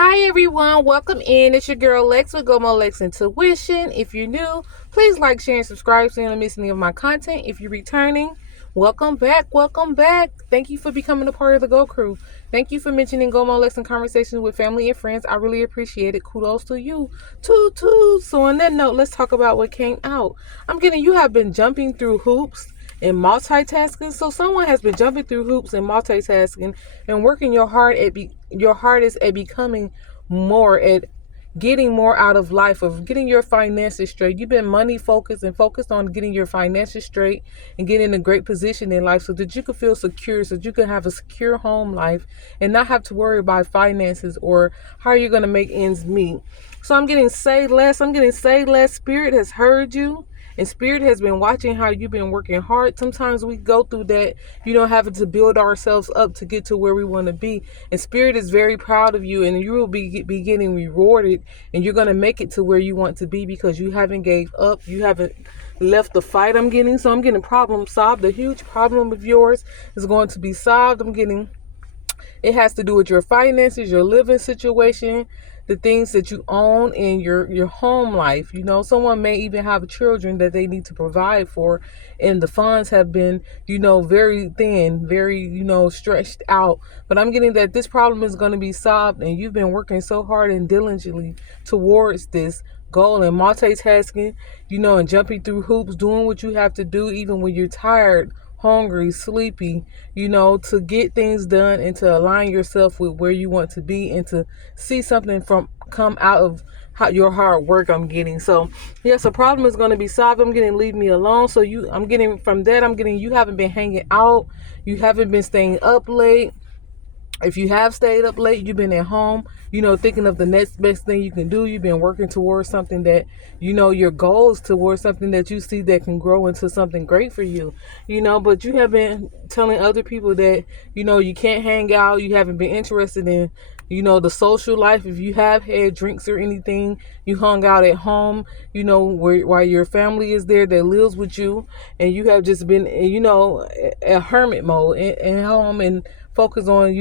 Hi everyone, welcome in. It's your girl Lex with Go Mo Lex Intuition. If you're new, please like, share, and subscribe so you don't miss any of my content. If you're returning, welcome back, welcome back. Thank you for becoming a part of the Go Crew. Thank you for mentioning Go Mo Lex in conversations with family and friends. I really appreciate it. Kudos to you. Toot toot. So on that note, let's talk about what came out. You have been jumping through hoops and multitasking. So someone has been jumping through hoops and multitasking and working your hardest at becoming more at getting more out of life, of getting your finances straight. You've been money focused and focused on getting your finances straight and getting in a great position in life so that you can feel secure, so that you can have a secure home life and not have to worry about finances or how you're going to make ends meet. So I'm getting say less. Spirit has heard you. And Spirit has been watching how you've been working hard. Sometimes we go through that, having to build ourselves up to get to where we want to be. And Spirit is very proud of you, and you will be getting rewarded, and you're going to make it to where you want to be because you haven't gave up. You haven't left the fight. I'm getting problem solved. The huge problem of yours is going to be solved. It has to do with your finances, your living situation, the things that you own in your home life. Someone may even have children that they need to provide for, and the funds have been, very thin, very, stretched out. But I'm getting that this problem is going to be solved, and you've been working so hard and diligently towards this goal and multitasking, and jumping through hoops, doing what you have to do even when you're tired, hungry, sleepy, to get things done and to align yourself with where you want to be and to see something from come out of your hard work. I'm getting so yes, a problem is going to be solved. I'm getting leave me alone. So I'm getting from that. I'm getting you haven't been hanging out. You haven't been staying up late. If you have stayed up late, you've been at home, thinking of the next best thing you can do. You've been working towards something that, your goals towards something that you see that can grow into something great for you, but you have been telling other people that, you can't hang out. You haven't been interested in, the social life. If you have had drinks or anything, you hung out at home, while your family is there that lives with you, and you have just been, a hermit mode at home and focus on,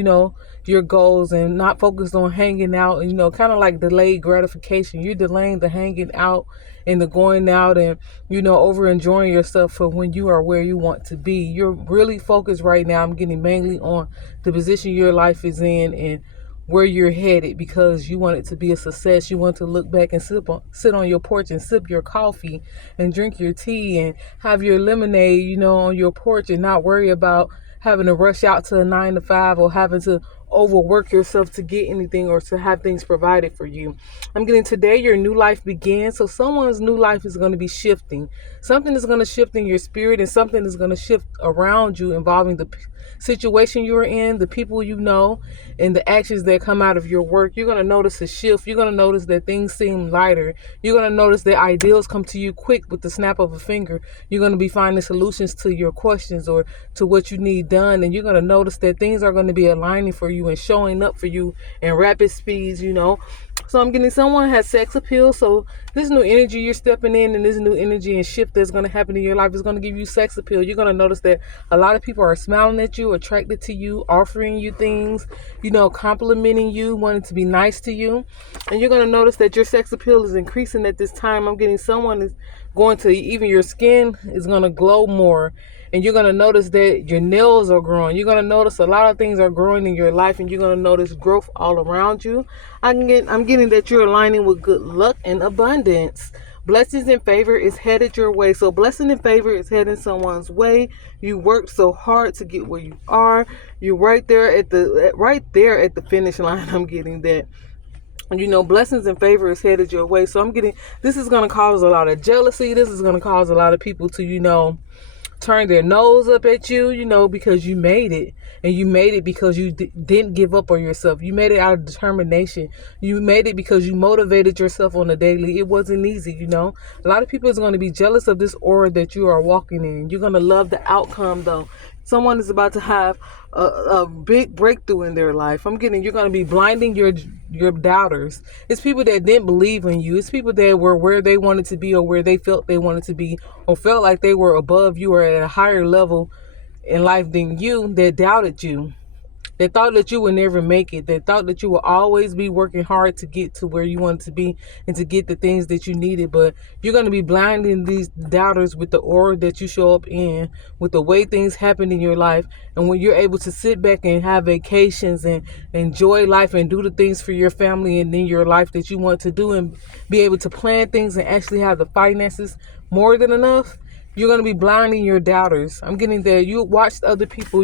your goals and not focused on hanging out and, kind of like delayed gratification. You're delaying the hanging out and the going out and, over enjoying yourself for when you are where you want to be. You're really focused right now. I'm getting mainly on the position your life is in and where you're headed because you want it to be a success. You want to look back and sit on your porch and sip your coffee and drink your tea and have your lemonade, on your porch and not worry about having to rush out to a 9 to 5 or having to overwork yourself to get anything or to have things provided for you. I'm getting today your new life begins. So someone's new life is going to be shifting. Something is going to shift in your spirit and something is going to shift around you involving the situation you're in, the people you know, and the actions that come out of your work. You're going to notice a shift. You're going to notice that things seem lighter. You're going to notice that ideas come to you quick with the snap of a finger. You're going to be finding solutions to your questions or to what you need done. And you're going to notice that things are going to be aligning for you and showing up for you in rapid speeds, So I'm getting someone has sex appeal. So this new energy you're stepping in and this new energy and shift that's going to happen in your life is going to give you sex appeal. You're going to notice that a lot of people are smiling at you, attracted to you, offering you things, complimenting you, wanting to be nice to you. And you're going to notice that your sex appeal is increasing at this time. I'm getting someone is going to, even your skin is going to glow more. And you're going to notice that your nails are growing. You're going to notice a lot of things are growing in your life, and you're going to notice growth all around you. I'm getting that you're aligning with good luck and abundance. Blessings and favor is headed your way. So blessing and favor is heading someone's way. You worked so hard to get where you are. You're right there at the finish line. I'm getting that. Blessings and favor is headed your way. So I'm getting, this is going to cause a lot of jealousy. This is going to cause a lot of people to, turn their nose up at you, because you made it. And you made it because you didn't give up on yourself. You made it out of determination. You made it because you motivated yourself on a daily. It wasn't easy, A lot of people is going to be jealous of this aura that you are walking in. You're going to love the outcome, though. Someone is about to have a big breakthrough in their life. You're going to be blinding your doubters. It's people that didn't believe in you. It's people that were where they wanted to be or where they felt they wanted to be or felt like they were above you or at a higher level in life than you that doubted you. that thought that you would never make it, that thought that you will always be working hard to get to where you wanted to be and to get the things that you needed. But you're going to be blinding these doubters with the aura that you show up in, with the way things happen in your life. And when you're able to sit back and have vacations and enjoy life and do the things for your family and in your life that you want to do, and be able to plan things and actually have the finances more than enough, you're going to be blinding your doubters. I'm getting there. You watched other people,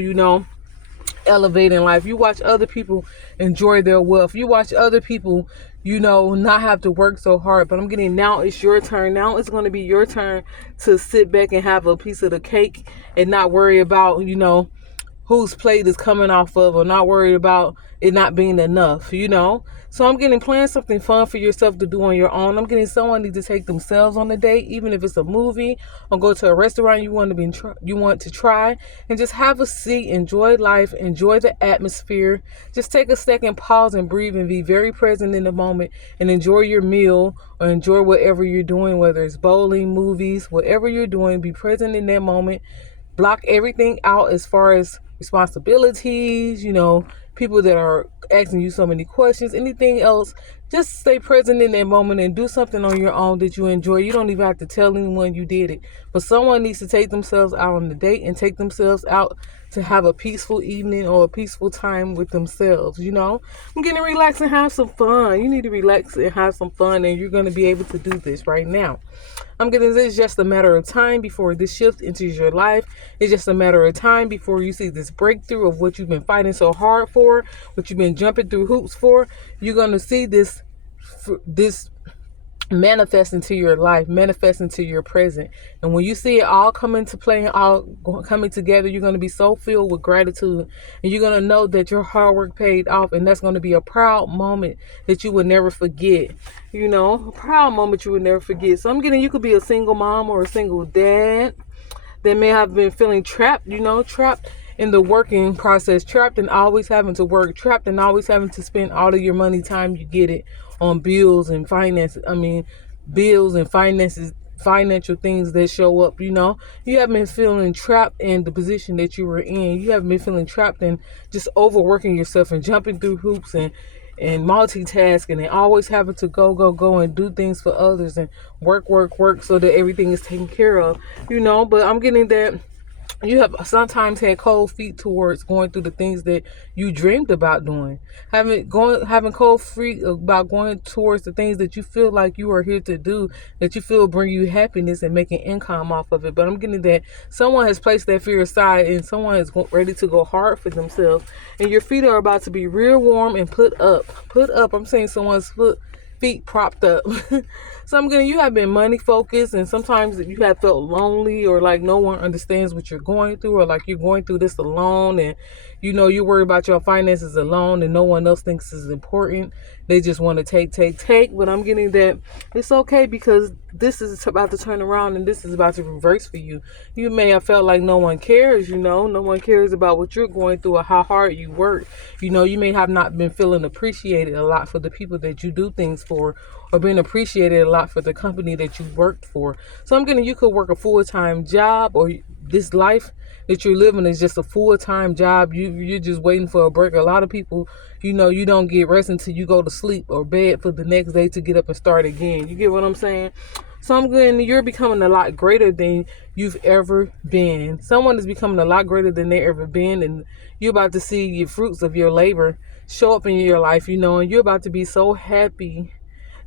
elevate in life. You watch other people enjoy their wealth. You watch other people, not have to work so hard. But I'm getting, now it's your turn. Now it's going to be your turn to sit back and have a piece of the cake and not worry about, whose plate is coming off of, or not worried about it not being enough. So I'm getting, plan something fun for yourself to do on your own. I'm getting, someone needs to take themselves on a date, even if it's a movie, or go to a restaurant you want to try, and just have a seat, enjoy life, enjoy the atmosphere. Just take a second, pause and breathe, and be very present in the moment, and enjoy your meal, or enjoy whatever you're doing, whether it's bowling, movies, whatever you're doing. Be present in that moment. Block everything out as far as responsibilities, people that are asking you so many questions, anything else. Just stay present in that moment and do something on your own that you enjoy. You don't even have to tell anyone you did it, but someone needs to take themselves out on the date and take themselves out to have a peaceful evening or a peaceful time with themselves. I'm getting, relax and have some fun. You need to relax and have some fun, and you're going to be able to do this right now. I'm getting, this just a matter of time before this shift enters your life. It's just a matter of time before you see this breakthrough of what you've been fighting so hard for, what you've been jumping through hoops for. You're going to see this manifest into your life, manifest into your present. And when you see it all come into play and all coming together, you're going to be so filled with gratitude, and you're going to know that your hard work paid off, and that's going to be a proud moment that you will never forget. A proud moment you will never forget. So I'm getting, you could be a single mom or a single dad that may have been feeling trapped, trapped in the working process, trapped in always having to work, trapped in always having to spend all of your money, time you get it, on bills and finances. Bills and finances, financial things that show up. You have been feeling trapped in the position that you were in. You have been feeling trapped in just overworking yourself and jumping through hoops and multitasking and always having to go and do things for others and work so that everything is taken care of. But I'm getting that you have sometimes had cold feet towards going through the things that you dreamed about doing. Having cold feet about going towards the things that you feel like you are here to do, that you feel bring you happiness and making income off of it. But I'm getting that someone has placed that fear aside, and someone is ready to go hard for themselves. And your feet are about to be real warm and put up. I'm saying someone's feet propped up. So I'm getting, you have been money focused, and sometimes you have felt lonely, or like no one understands what you're going through, or like you're going through this alone, and you worry about your finances alone, and no one else thinks it's important. They just want to take. But I'm getting that it's okay, because this is about to turn around, and this is about to reverse for you. You may have felt like no one cares, no one cares about what you're going through or how hard you work. You may have not been feeling appreciated a lot for the people that you do things for, or being appreciated a lot for the company that you worked for. So I'm getting, you could work a full-time job, or this life that you're living is just a full-time job. You're just waiting for a break. A lot of people, you don't get rest until you go to sleep or bed for the next day to get up and start again. You get what I'm saying? So I'm getting, you're becoming a lot greater than you've ever been. Someone is becoming a lot greater than they've ever been, and you're about to see your fruits of your labor show up in your life, and you're about to be so happy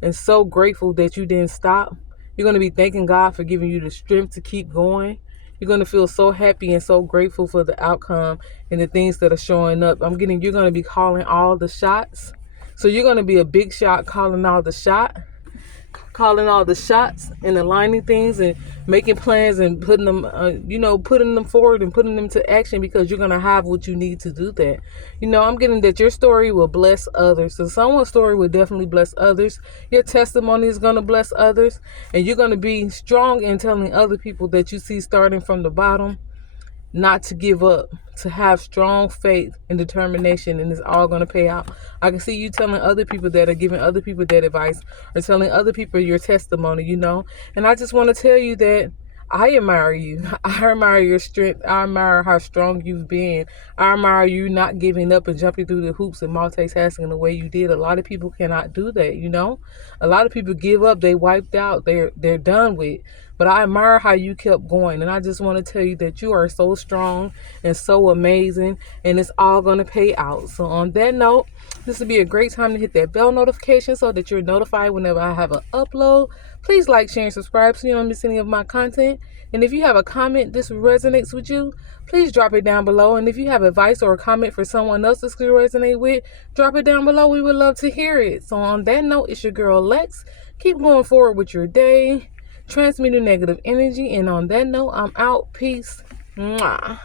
and so grateful that you didn't stop. You're going to be thanking God for giving you the strength to keep going. You're going to feel so happy and so grateful for the outcome and the things that are showing up. I'm getting, you're going to be calling all the shots. So you're going to be a big shot, calling all the shots and aligning things and making plans and putting them forward and putting them to action, because you're going to have what you need to do that. I'm getting that your story will bless others. So someone's story will definitely bless others. Your testimony is going to bless others, and you're going to be strong in telling other people that you see starting from the bottom not to give up, to have strong faith and determination, and it's all going to pay out. I can see you telling other people that, or giving other people that advice, or telling other people your testimony, and I just want to tell you that I admire you. I admire your strength. I admire how strong you've been. I admire you not giving up and jumping through the hoops and multitasking the way you did. A lot of people cannot do that, you know? A lot of people give up, they wiped out, they're done with. But I admire how you kept going. And I just want to tell you that you are so strong and so amazing, and it's all going to pay out. So on that note, this would be a great time to hit that bell notification so that you're notified whenever I have an upload. Please like, share, and subscribe so you don't miss any of my content. And if you have a comment this resonates with you, please drop it down below. And if you have advice or a comment for someone else this could resonate with, drop it down below. We would love to hear it. So on that note, it's your girl Lex. Keep going forward with your day, transmitting negative energy. And on that note, I'm out. Peace. Mwah.